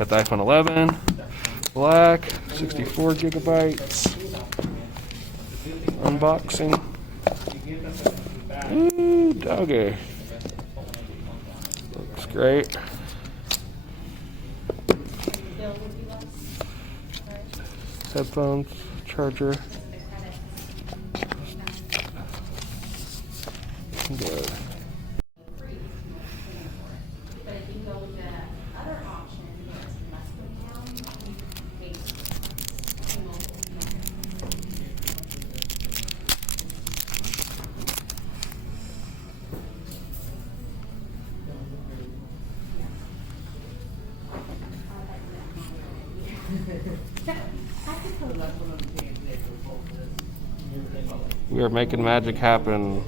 Got the iPhone 11, black, 64 gigabytes. Unboxing. Ooh, doggy. Looks great. Headphones, charger. Good. We are making magic happen.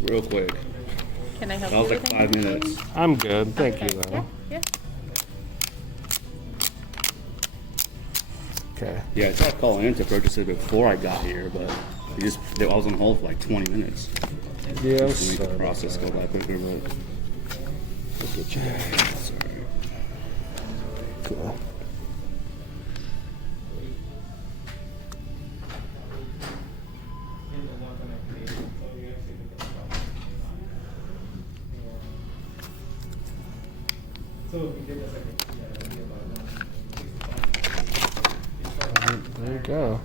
Real quick. Can I help That you was like with 5 minutes. I'm good, thank you Yeah, though. yeah. Okay. Yeah, I tried calling in to purchase it before I got here, but I was on hold for like 20 minutes. Yeah, Just to make the process go by quicker, but Look at you. sorry. Cool. There you go.